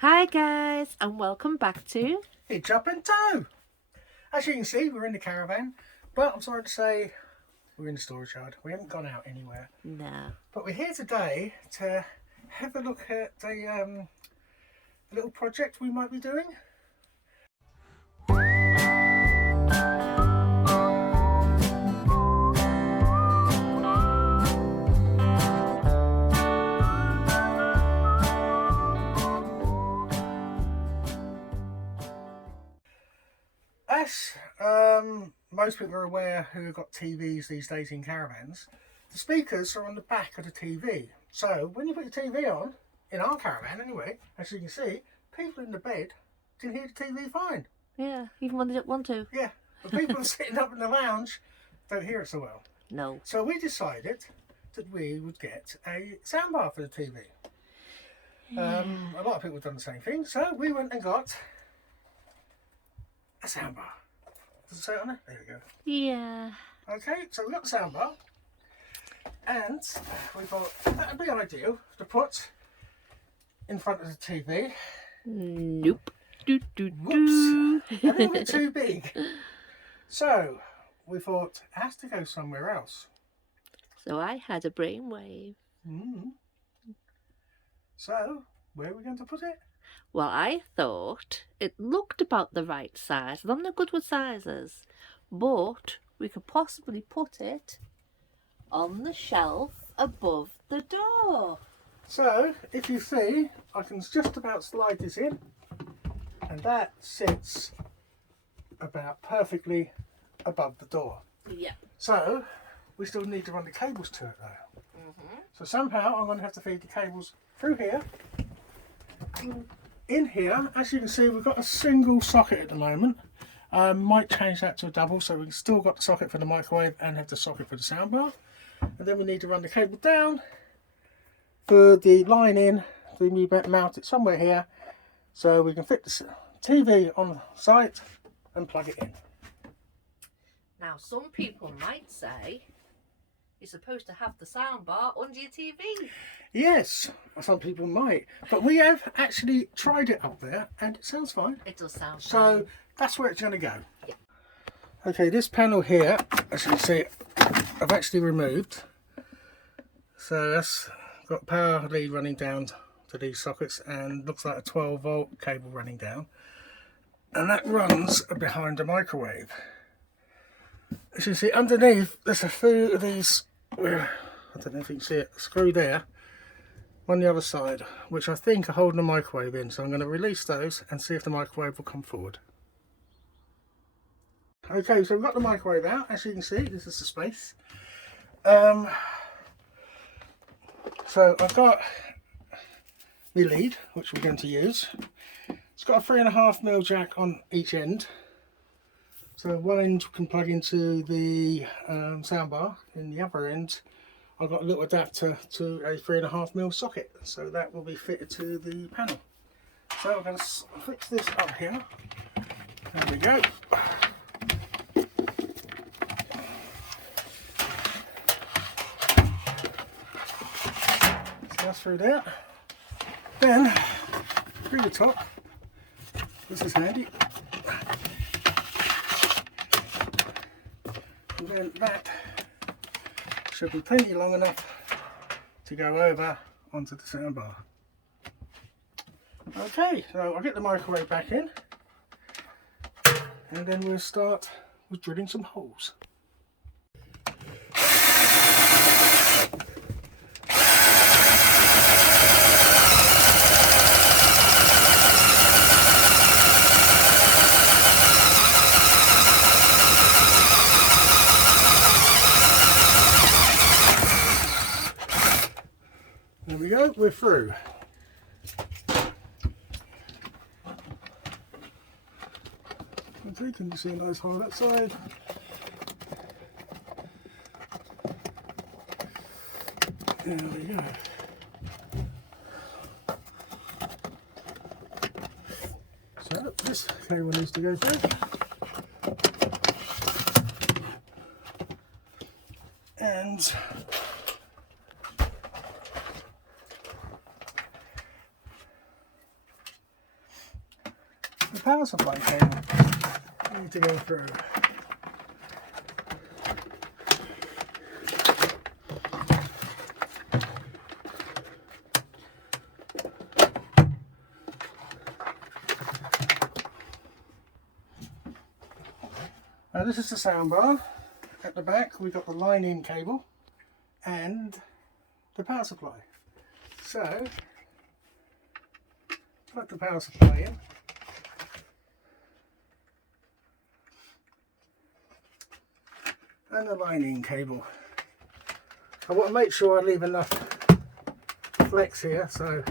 Hi guys, and welcome back to HitchUpAndTow. As you can see, we're in the caravan, but I'm sorry to say we're in the storage yard. We haven't gone out anywhere. No. But we're here today to have a look at a little project we might be doing. As most people are aware who have got TVs these days in caravans, the speakers are on the back of the TV. So when you put your TV on, in our caravan anyway, as you can see, people in the bed can hear the TV fine. Yeah, even when they don't want to. Yeah, but people sitting up in the lounge don't hear it so well. No. So we decided that we would get a soundbar for the TV. Yeah. A lot of people have done the same thing, so we went and got a soundbar. Does it say it on there? There we go. Yeah. Okay, so we got the soundbar, and we thought that would be ideal to put in front of the TV. Nope. Do, do, Whoops, do. a little bit too big. So we thought it has to go somewhere else. So I had a brainwave. So where are we going to put it? Well, I thought it looked about the right size, and I'm not good with sizes, but we could possibly put it on the shelf above the door. So if you see, I can just about slide this in, and that sits about perfectly above the door. Yeah. So we still need to run the cables to it though. So somehow I'm going to have to feed the cables through here. In here, as you can see, we've got a single socket at the moment. Might change that to a double, so we've still got the socket for the microwave and have the socket for the soundbar. And then we need to run the cable down for the line in. We need to mount it somewhere here so we can fit the TV on site and plug it in. Now, some people might say you're supposed to have the soundbar under your TV. Yes, some people might, but we have actually tried it up there and it sounds fine. It does sound fine. So that's where it's going to go. Yeah. Okay, this panel here, as you can see, I've actually removed. So that's got a power lead running down to these sockets and looks like a 12-volt cable running down. And that runs behind the microwave. As you see, underneath there's a few of these, I don't know if you can see it, screw there on the other side, which I think are holding the microwave in. So I'm going to release those and see if the microwave will come forward. Okay, so we've got the microwave out. As you can see, this is the space. So I've got my lead, which we're going to use. It's got a 3.5mm jack on each end. So one end can plug into the soundbar. In the other end, I've got a little adapter to a 3.5mm socket. So that will be fitted to the panel. So I'm going to fix this up here. There we go. So that's through there. Then, through the top, this is handy. And then that should be plenty long enough to go over onto the soundbar. Okay, so I'll get the microwave back in and then we'll start with drilling some holes. There we go, we're through. Okay, can you see a nice hole that side? There we go. So this cable needs to go through. And the power supply cable I need to go through. Now this is the soundbar. At the back we've got the line-in cable and the power supply. So plug the power supply in. And the line-in cable. I want to make sure I leave enough flex here, so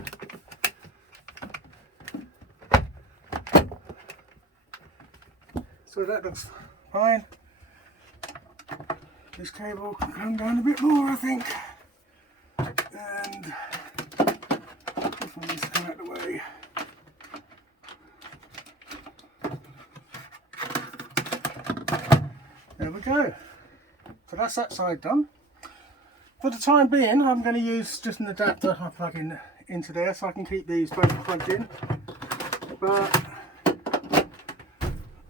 that looks fine. This cable can come down a bit more, I think, and this one needs to come out of the way. There we go. So that's that side done. For the time being, I'm going to use just an adapter I plug in into there so I can keep these both plugged in. But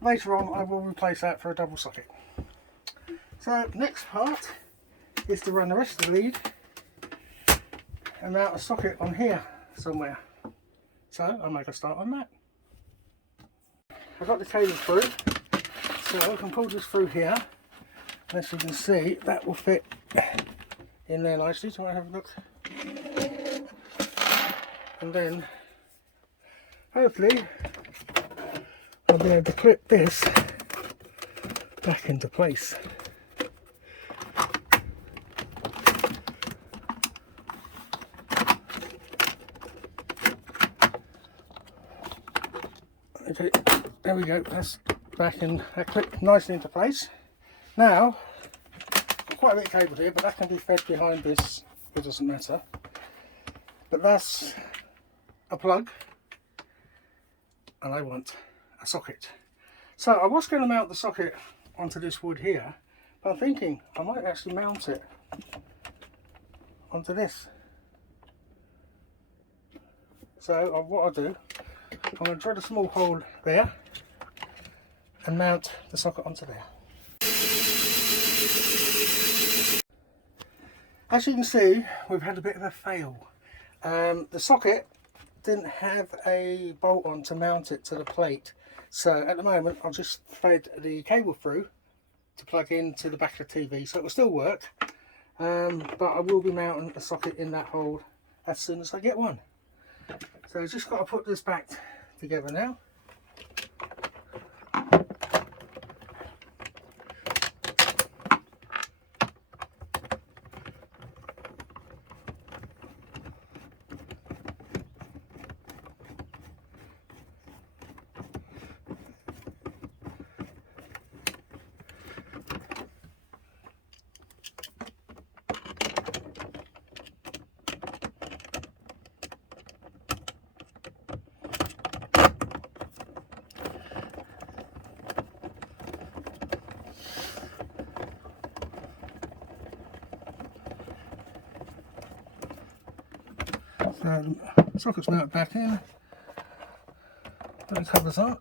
later on I will replace that for a double socket. So next part is to run the rest of the lead and mount a socket on here somewhere. So I'll make a start on that. I've got the cable through, so I can pull this through here. As you can see, that will fit in there nicely, so I have a look. And then hopefully I'll be able to clip this back into place. Okay, there we go, that's back in, that clipped nicely into place. Now, quite a bit of cable here, but that can be fed behind this, it doesn't matter. But that's a plug, and I want a socket. So I was going to mount the socket onto this wood here, but I'm thinking I might actually mount it onto this. So what I'll do, I'm going to drill a small hole there and mount the socket onto there. As you can see, we've had a bit of a fail. The socket didn't have a bolt on to mount it to the plate, so at the moment I've just fed the cable through to plug into the back of the TV, so it will still work, but I will be mounting a socket in that hole as soon as I get one. So I've just got to put this back together now. So socket's mounted back in, put the covers on,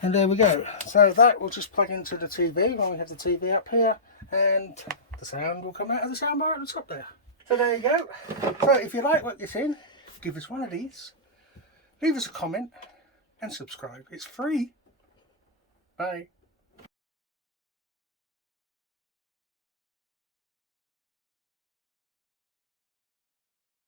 and there we go. So that will just plug into the TV when we have the TV up here, and the sound will come out of the soundbar at the top there. So there you go. So if you like what you've seen, give us one of these, leave us a comment and subscribe. It's free. Bye.